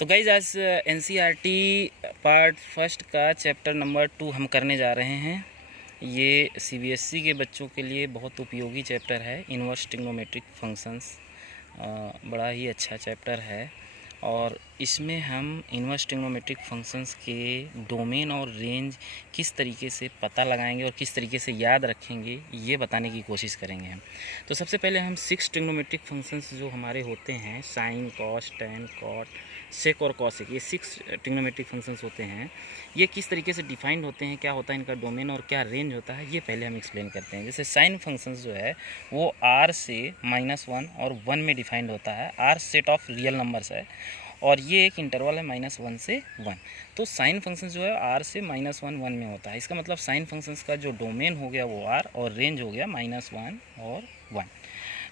तो गाइज आज NCERT part first का चैप्टर नंबर 2 हम करने जा रहे हैं। ये सीबीएसई के बच्चों के लिए बहुत उपयोगी चैप्टर है, इन्वर्स ट्रिग्नोमेट्रिक फंक्शंस। बड़ा ही अच्छा चैप्टर है और इसमें हम इन्वर्स ट्रिग्नोमेट्रिक फंक्शंस के डोमेन और रेंज किस तरीके से पता लगाएंगे और किस तरीके से याद रखेंगे, ये बताने की कोशिश करेंगे हम। तो सबसे पहले हम 6 ट्रिग्नोमेट्रिक फंक्शंस जो हमारे होते हैं, साइन, कॉस, टैन, कॉट, सेक और कॉसेक, ये 6 ट्रिग्नोमेट्रिक फंक्शंस होते हैं। ये किस तरीके से डिफाइंड होते हैं, क्या होता है इनका डोमेन और क्या रेंज होता है, ये पहले हम एक्सप्लेन करते हैं। जैसे साइन फंक्शंस जो है वो r से -1 और 1 में डिफाइंड होता है। r set of real numbers है और ये एक इंटरवल है -1 से 1। तो साइन फंक्शन जो है r से -1 1 में होता है। इसका मतलब साइन फंक्शंस का जो डोमेन हो गया वो r और रेंज हो गया -1 और 1।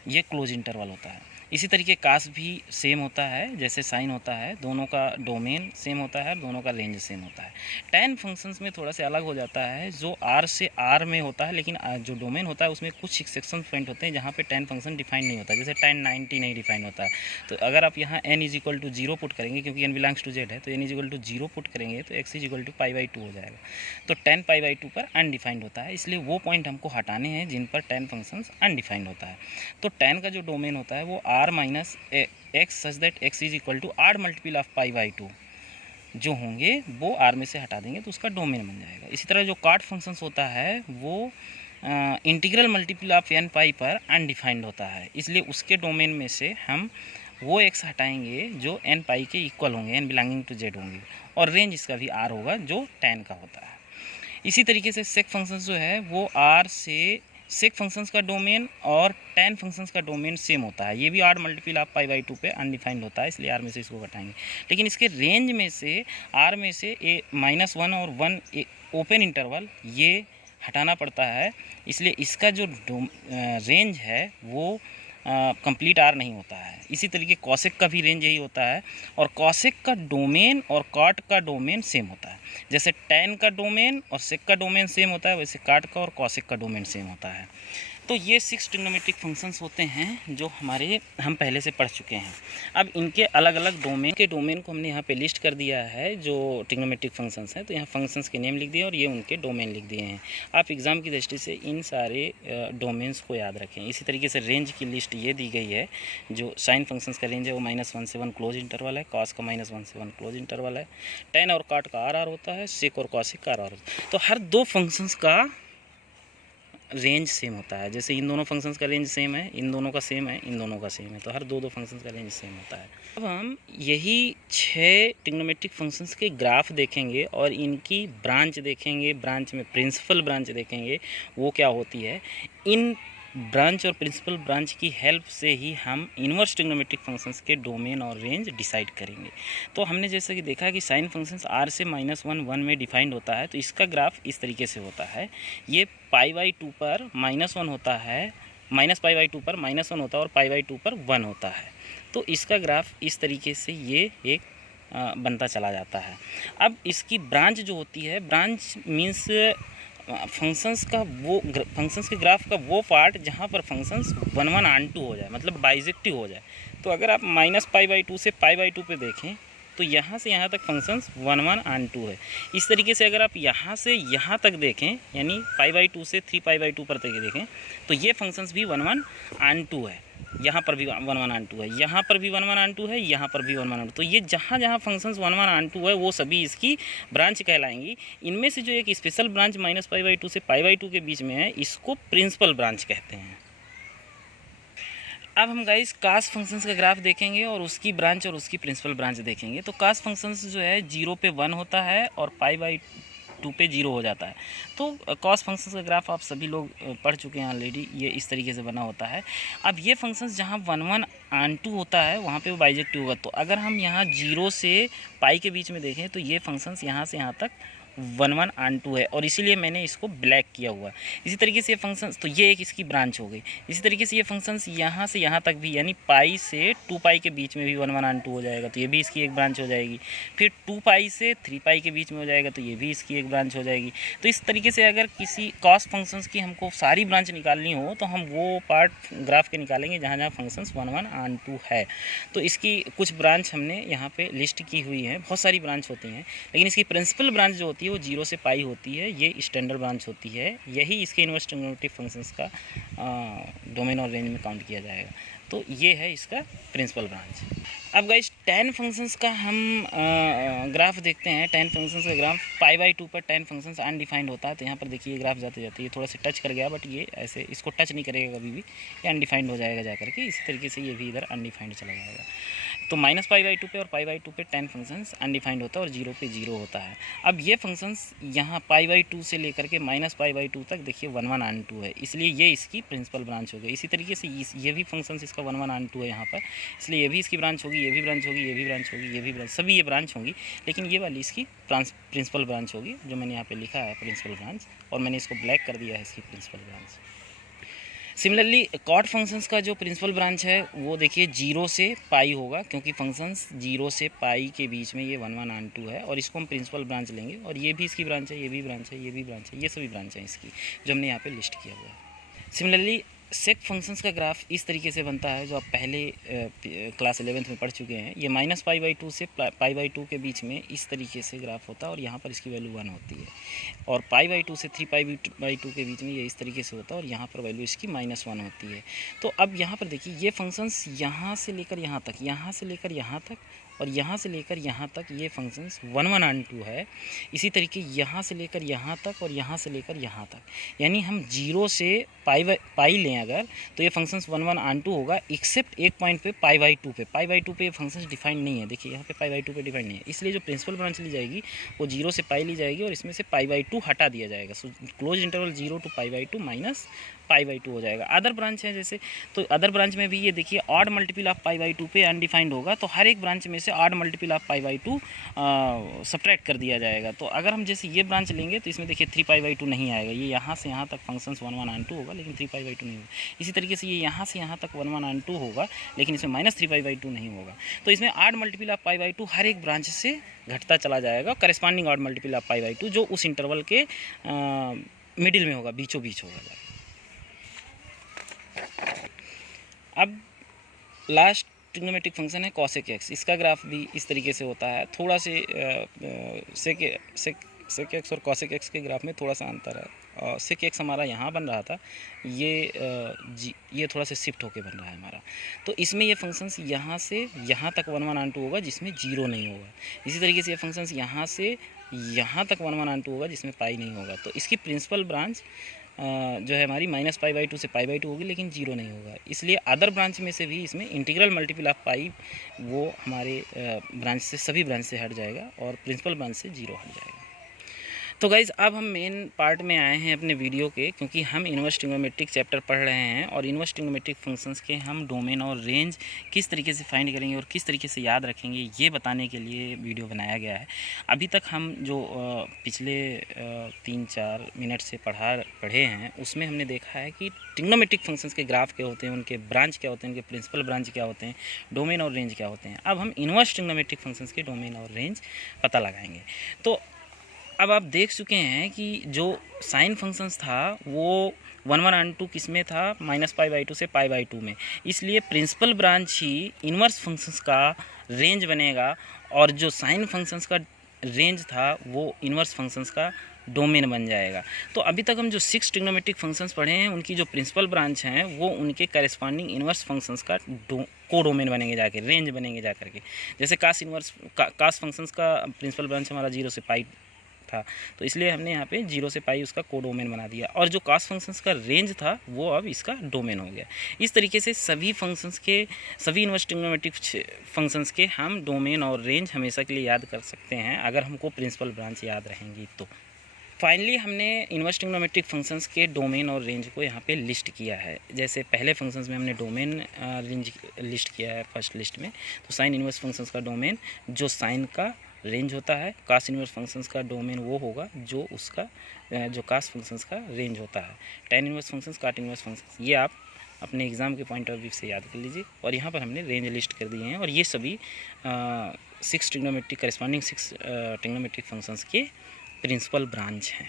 ये क्लोज इंटरवल होता है। इसी तरीके कास भी सेम होता है, जैसे साइन होता है, दोनों का डोमेन सेम होता है और दोनों का रेंज सेम होता है। टैन फंक्शंस में थोड़ा सा अलग हो जाता है, जो r से r में होता है, लेकिन जो डोमेन होता है उसमें कुछ एक्सेप्शन पॉइंट होते हैं जहाँ पे टैन फंक्शन डिफाइन नहीं होता, जैसे टैन 90 नहीं डिफाइन होता है। तो अगर आप यहाँ n = 0 पुट करेंगे, क्योंकि n बिलोंग्स टू z है, तो n = 0 पुट करेंगे तो x = π/2 हो जाएगा। तो टैन π/2 पर अनडिफाइंड होता है, इसलिए वो पॉइंट हमको हटाने हैं जिन पर टैन फंक्शन अनडिफाइंड होता है। तो टैन का जो डोमेन होता है वो r minus x such that x = odd multiple of π/2 जो होंगे वो r में से हटा देंगे तो उसका डोमेन बन जाएगा। इसी तरह जो कॉट फंक्शंस होता है वो इंटीग्रल मल्टीपल ऑफ n पाई पर अनडिफाइंड होता है, इसलिए उसके डोमेन में से हम वो x हटाएंगे जो n पाई के इक्वल होंगे, n बिलोंगिंग टू z होंगे, और रेंज इसका भी r होगा जो टैन का होता है। इसी तरीके से सेक फंक्शंस जो है वो r से सेक फंक्शंस का डोमेन और टैन फंक्शंस का डोमेन सेम होता है। ये भी आड मल्टीपल ऑफ π/2 पे अनडिफाइंड होता है, इसलिए r में से इसको घटाएंगे। लेकिन इसके रेंज में से r में से -1 और 1 ओपन इंटरवल ये हटाना पड़ता है, इसलिए इसका जो रेंज है वो कंप्लीट r नहीं होता है। इसी तरीके कॉसेक का भी रेंज यही होता है, और कॉसेक का डोमेन और कॉट का डोमेन सेम होता है। जैसे टैन का डोमेन और सेक का डोमेन सेम होता है, वैसे कॉट का और कॉसेक का डोमेन सेम होता है। तो ये 6 ट्रिग्नोमेट्रिक फंक्शंस होते हैं जो हम पहले से पढ़ चुके हैं। अब इनके अलग अलग डोमेन को हमने यहाँ पे लिस्ट कर दिया है जो ट्रिग्नोमेट्रिक फंक्शंस हैं। तो यहाँ फंक्शंस के नेम लिख दिए और ये उनके डोमेन लिख दिए हैं। आप एग्ज़ाम की दृष्टि से इन सारे डोमेन्स को याद रखें। इसी तरीके से रेंज की लिस्ट ये दी गई है। जो साइन फंक्शंस का रेंज है वो -1 से 1 क्लोज इंटरवल है, कॉस का -1 से 1 क्लोज इंटरवल है, टैन और कॉट का r होता है, सेक और कॉसेक का r होता है। तो हर दो फंक्शंस का रेंज सेम होता है। जैसे इन दोनों फंक्शंस का रेंज सेम है, इन दोनों का सेम है, इन दोनों का सेम है, तो हर दो फंक्शंस का रेंज सेम होता है। अब हम यही 6 ट्रिग्नोमेट्रिक फंक्शंस के ग्राफ देखेंगे और इनकी ब्रांच देखेंगे, ब्रांच में प्रिंसिपल ब्रांच देखेंगे वो क्या होती है। इन ब्रांच और प्रिंसिपल ब्रांच की हेल्प से ही हम इन्वर्स ट्रिग्नोमेट्रिक फंक्शंस के डोमेन और रेंज डिसाइड करेंगे। तो हमने जैसे कि देखा कि साइन फंक्शंस r से -1 1 में डिफाइंड होता है, तो इसका ग्राफ इस तरीके से होता है। ये π/2 पर -1 होता है, -π/2 पर -1 होता है और π/2 पर 1 होता है। तो इसका ग्राफ इस तरीके से ये एक बनता चला जाता है। अब इसकी ब्रांच जो होती है, ब्रांच मीन्स फंक्शंस के ग्राफ का वो पार्ट जहाँ पर फंक्शंस 1 1 ऑन 2 हो जाए, मतलब बाइजेक्टिव हो जाए। तो अगर आप -π/2 से π/2 पे देखें तो यहाँ से यहाँ तक फंक्शंस 1 1 ऑन 2 है। इस तरीके से अगर आप यहाँ से यहाँ तक देखें, यानी π/2 से 3π/2 पर तक देखें, तो ये फंक्शंस भी 1 1 ऑन 2 है। यहाँ पर भी 1 1 ऑन 2 है, यहाँ पर भी 1 1 ऑन 2 है, यहाँ पर भी 1 1 ऑन 2। तो ये जहाँ जहाँ फंक्शंस 1 1 ऑन 2 है वो सभी इसकी ब्रांच कहलाएंगी। इनमें से जो एक स्पेशल ब्रांच -π/2 से π/2 के बीच में है, इसको प्रिंसिपल ब्रांच कहते हैं। अब हम गाइस कास फंक्शंस का ग्राफ देखेंगे और उसकी ब्रांच और उसकी प्रिंसिपल ब्रांच देखेंगे। तो कास फंक्शंस जो है 0 पे 1 होता है और π/2 पे 0 हो जाता है। तो कॉस फंक्शंस का ग्राफ आप सभी लोग पढ़ चुके हैं ऑलरेडी, ये इस तरीके से बना होता है। अब ये फंक्शंस जहाँ 1 1 ऑन 2 होता है वहाँ पे वो बाइजेक्टिव होगा। तो अगर हम यहाँ 0 से पाई के बीच में देखें तो ये फंक्शंस यहाँ से यहाँ तक 1 ऑन 2 है और इसीलिए मैंने इसको ब्लैक किया हुआ। इसी तरीके से ये फंक्शंस, तो ये एक इसकी ब्रांच हो गई। इसी तरीके से ये फंक्शंस यहाँ से यहाँ तक भी, यानी पाई से 2 पाई के बीच में भी 1 ऑन 2 हो जाएगा, तो ये भी इसकी एक ब्रांच हो जाएगी। फिर 2 पाई से 3 पाई के बीच में हो जाएगा, तो ये भी इसकी एक ब्रांच हो जाएगी। तो इस तरीके से अगर किसी कॉस फंक्शंस की हमको सारी ब्रांच निकालनी हो तो हम वो पार्ट ग्राफ के निकालेंगे जहाँ जहाँ फंक्शंस 1 ऑन 2 है। तो इसकी कुछ ब्रांच हमने यहाँ पे लिस्ट की हुई है। बहुत सारी ब्रांच होती हैं, लेकिन इसकी प्रिंसिपल ब्रांच जो होती है वो 0 से पाई होती है। ये स्टैंडर्ड ब्रांच होती है, यही इसके इनवर्स ट्रिग्नोमेट्रिक फंक्शंस का डोमेन और रेंज में काउंट किया जाएगा। तो ये है इसका प्रिंसिपल ब्रांच। अब गाइस tan फंक्शंस का हम ग्राफ देखते हैं। tan फंक्शंस का ग्राफ π/2 पर tan फंक्शंस अनडिफाइंड होता है। तो यहाँ पर देखिए ये ग्राफ जाते जाते ये थोड़ा सा टच कर गया, बट ये ऐसे इसको टच नहीं करेगा कभी भी, ये अनडिफाइंड हो जाएगा जा करके। इसी तरीके से ये भी इधर अनडिफाइंड चला जाएगा। तो -π/2 पे और π/2 पे tan फंक्शंस अनडिफाइंड होता है और 0 पे 0 होता है। अब ये फंक्शंस यहाँ π/2 से लेकर के -π/2 तक देखिए 1 ऑन 2 है, इसलिए ये इसकी प्रिंसिपल ब्रांच हो गई। इसी तरीके से ये भी फंक्शंस इसका 1 ऑन 2 है यहाँ पर, इसलिए ये भी इसकी ब्रांच होगी, ये भी ब्रांच होगी, ये भी ब्रांच होगी, ये भी ब्रांच, सभी ये ब्रांच होंगी। लेकिन ये वाली इसकी प्रिंसिपल ब्रांच होगी, जो मैंने यहाँ पे लिखा है प्रिंसिपल ब्रांच, और मैंने इसको ब्लैक कर दिया है इसकी प्रिंसिपल ब्रांच। सिमिलरली कॉट फंक्शंस का जो प्रिंसिपल ब्रांच है वो देखिए 0 से पाई होगा, क्योंकि फंक्शंस 0 से पाई के बीच में ये 1 ऑन 2 है, और इसको हम प्रिंसिपल ब्रांच लेंगे। और ये भी इसकी ब्रांच है, ये भी ब्रांच है, ये भी ब्रांच है, ये सभी ब्रांच हैं इसकी, जो हमने यहाँ पे लिस्ट किया हुआ है। सिमिलरली सेक फंक्शंस का ग्राफ इस तरीके से बनता है, जो आप पहले क्लास 11th में पढ़ चुके हैं। ये -π/2 से π/2 के बीच में इस तरीके से ग्राफ होता है, और यहाँ पर इसकी वैल्यू 1 होती है। और π/2 से 3π/2 के बीच में ये इस तरीके से होता है, और यहाँ पर वैल्यू इसकी -1 होती है। तो अब यहाँ पर देखिए ये फंक्शंस यहाँ से लेकर यहाँ तक, यहाँ से लेकर यहाँ तक, और यहाँ से लेकर यहाँ तक ये फंक्शंस 1 ऑन 2 है। इसी तरीके यहाँ से लेकर यहाँ तक और यहाँ से लेकर यहाँ तक, यानी हम 0 से पाई लें अगर, तो ये फंक्शंस 1 ऑन 2 होगा, एक्सेप्ट एक पॉइंट पे π/2 पे। π/2 पे ये फंक्शंस डिफाइंड नहीं है, देखिए यहाँ पे π/2 पे डिफाइंड नहीं है, इसलिए जो प्रिंसिपल ब्रांच ली जाएगी वो 0 से पाई ली जाएगी, और इसमें से π/2 हटा दिया जाएगा। So close interval 0 to π/2 minus π/2 हो जाएगा। अदर ब्रांच है जैसे, तो अदर ब्रांच में भी ये देखिए ऑड मल्टीपल ऑफ π/2 पे अनडिफाइंड होगा, तो हर एक ब्रांच में से ऑड मल्टीपल ऑफ π/2 सब्ट्रैक्ट कर दिया जाएगा। तो अगर हम जैसे ये ब्रांच लेंगे तो इसमें देखिए 3π/2 नहीं आएगा, ये यहाँ से यहाँ तक फंक्शंस 1 ऑन 2 होगा, लेकिन 3π/2 नहीं होगा। इसी तरीके से ये यहाँ से यहाँ तक 1 ऑन 2 होगा, लेकिन इसमें -3π/2 नहीं होगा। तो इसमें ऑड मल्टीपल ऑफ π/2 हर एक ब्रांच से घटता चला जाएगा, करस्पॉन्डिंग ऑड मल्टीपल ऑफ π/2 जो उस इंटरवल के मिडिल में होगा, बीचों बीच होगा। अब लास्ट ट्रिग्नोमेट्रिक फंक्शन है cosec x, इसका ग्राफ भी इस तरीके से होता है। थोड़ा से sec x और cosec x के ग्राफ में थोड़ा सा अंतर है। sec x हमारा यहाँ बन रहा था, ये थोड़ा सा शिफ्ट होके बन रहा है हमारा। तो इसमें ये फंक्शंस यहाँ से यहाँ तक 1 ऑन 2 होगा, जिसमें 0 नहीं होगा। इसी तरीके से ये फंक्शंस यहाँ से यहाँ तक 1 ऑन 2 होगा, जिसमें पाई नहीं होगा। तो इसकी प्रिंसिपल ब्रांच जो है हमारी -π/2 से π/2 होगी, लेकिन 0 नहीं होगा। इसलिए अदर ब्रांच में से भी इसमें इंटीग्रल मल्टीपल ऑफ पाई वो हमारे ब्रांच से, सभी ब्रांच से हट जाएगा, और प्रिंसिपल ब्रांच से 0 हट जाएगा। तो गाइज़ अब हम मेन पार्ट में आए हैं अपने वीडियो के, क्योंकि हम इनवर्स ट्रिग्नोमेट्रिक चैप्टर पढ़ रहे हैं, और इनवर्स ट्रिग्नोमेट्रिक फंक्शंस के हम डोमेन और रेंज किस तरीके से फाइंड करेंगे और किस तरीके से याद रखेंगे, ये बताने के लिए वीडियो बनाया गया है। अभी तक हम जो पिछले 3-4 मिनट से पढ़े हैं, उसमें हमने देखा है कि ट्रिग्नोमेट्रिक फंक्शंस के ग्राफ क्या होते हैं, उनके ब्रांच क्या होते हैं, उनके प्रिंसिपल ब्रांच क्या होते हैं, डोमेन और रेंज क्या होते हैं। अब हम इनवर्स ट्रिग्नोमेट्रिक फंक्शंस के डोमेन और रेंज पता लगाएंगे। तो अब आप देख चुके हैं कि जो साइन फंक्शंस था वो 1 ऑन 2 किस में था, -π/2 से π/2 में, इसलिए प्रिंसिपल ब्रांच ही इनवर्स फंक्शंस का रेंज बनेगा, और जो साइन फंक्शंस का रेंज था वो इनवर्स फंक्शंस का डोमेन बन जाएगा। तो अभी तक हम जो 6 ट्रिग्नोमेट्रिक फंक्शंस पढ़े हैं, उनकी जो प्रिंसिपल ब्रांच हैं वो उनके करस्पॉन्डिंग इनवर्स फंक्शंस का को डोमेन बनेंगे जाके, रेंज बनेंगे जा करके। जैसे कास फंक्शंस का प्रिंसिपल ब्रांच हमारा 0 से पाई था, तो इसलिए हमने यहाँ पे 0 से पाई उसका कोडोमेन बना दिया, और जो कॉस फंक्शंस का रेंज था वो अब इसका डोमेन हो गया। इस तरीके से सभी फंक्शंस के, सभी इनवर्स ट्रिग्नोमेट्रिक फंक्शंस के हम डोमेन और रेंज हमेशा के लिए याद कर सकते हैं, अगर हमको प्रिंसिपल ब्रांच याद रहेंगी तो। फाइनली हमने इनवर्स ट्रिग्नोमेट्रिक फंक्शंस के डोमेन और रेंज को यहाँ पे लिस्ट किया है। जैसे पहले फंक्शंस में हमने डोमेन रेंज लिस्ट किया है फर्स्ट लिस्ट में, तो साइन इनवर्स फंक्शंस का डोमेन जो साइन का रेंज होता है। कास्ट इन्वर्स फंक्शंस का डोमेन वो होगा जो उसका जो कास्ट फंक्शंस का रेंज होता है। tan इन्वर्स फंक्शंस, काट इन्वर्स फंक्शंस, ये आप अपने एग्ज़ाम के पॉइंट ऑफ व्यू से याद कर लीजिए। और यहाँ पर हमने रेंज लिस्ट कर दिए हैं और ये सभी 6 ट्रिग्नोमेट्रिक करेस्पॉन्डिंग 6 ट्रिग्नोमेट्रिक फंक्शंस के प्रिंसिपल ब्रांच हैं।